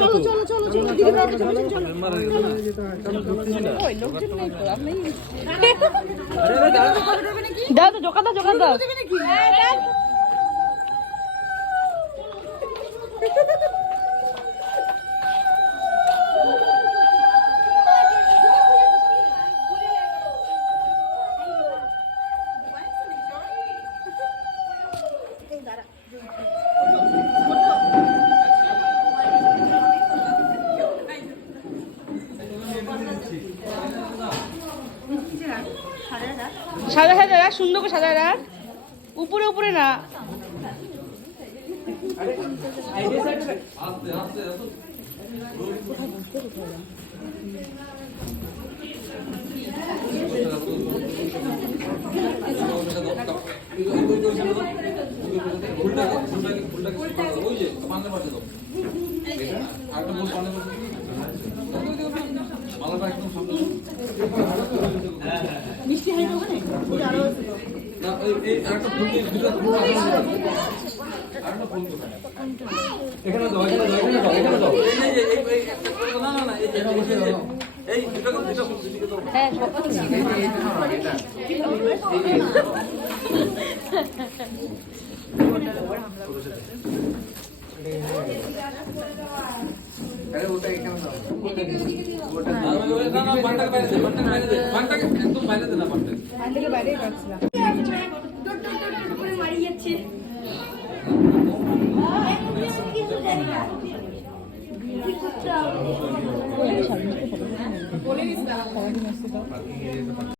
না তো চলো চলো চলো দিদি ভাই চলো চলো ওই লোকজন নেই তো আমি দাও তো জোকা দাও দেবে নাকি দাও সাদা সাদা রাখ, সুন্দর করে সাদা রাখ, উপরে উপরে না। মিষ্টি হয় না ওখানে এখানে দাও এখানে দাও হ্যাঁ বাইরে রাখছিলাম।